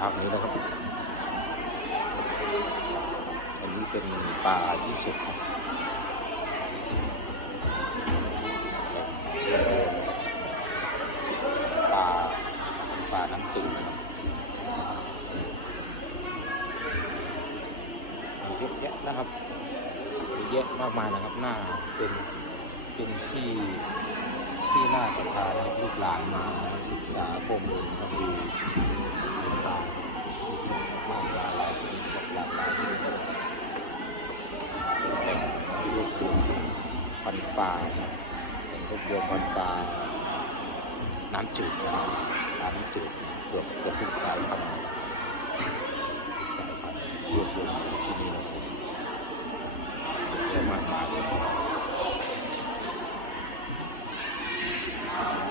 พักนี้นะครับอันนี้เป็นปลายี่สิบครับปลาปลาน้ำจืดนะครับเยอะแยะนะครับเยอะมากมายนะครับหน้าเป็นเป็นที่ที่น่าจะพาลูกหลานมาศึกษาข้อมูลมาดูมากมายหลายชนิดกับหลากหลายชนิดนะครับรวบรวมพันธุ์ ปลาเป็นรวบรวมพันปลา น้ำจืดนะน้ำจืดเกือบเกือบทุกสายพันธุ์สายพันธุ์รวบรวมที่นี่นะครับเยอะมากมาย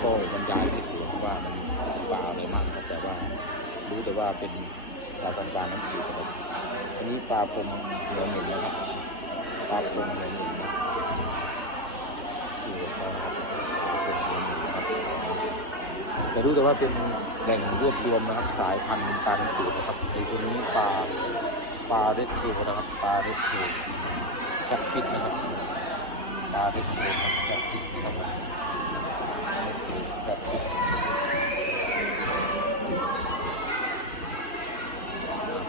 ก็บรรยายไม่ถูกว่ามันปลาอะไรมั่งแต่ว่า รู้แต่ว่าเป็นสายพันธุ์ปลาน้ำจืดครับอันนี้ปลาพรมเหัวหนึ่งนะครับปลาพรมเหัวหนึ่งนะชื่อเขา นะครับปลาพรมหัวหนึ่งนะครับแต่รู้แต่ว่าเป็นแหล่งรวบรวมนะครับสายพันธุ์ปลาน้ำจืดนะครับในตัวนี้ปลาปลาเรดเทลนะครับปลาเรดเทลแคทฟิตนะครับปลาเรดเทลแคทฟิตนะครับเรดเทลแคทฟิต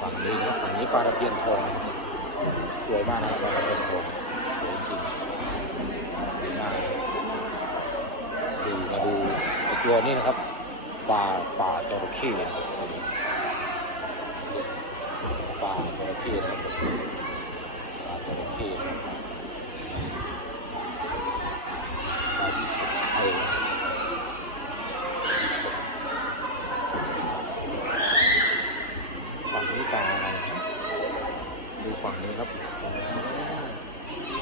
ฝั่งนี้นะฝั่งนี้ปลาตะเพียนทองสวยมากนะครับปลาตะเพียนทองสวยจริงสวยมากดูมาดูไอ ตัวนี้นะครับปลาปลาจระเข้นะครับปลาจระเข้นะครับปลาจระเข้ปลาที่สุดไทยที่สุดฝั่งนี้ปลาอะไรดูฝั่งนี้ครับ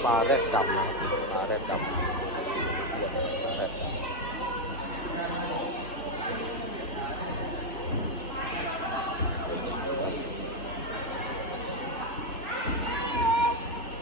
ปลาแรดดำนะครับปลาแรดดำ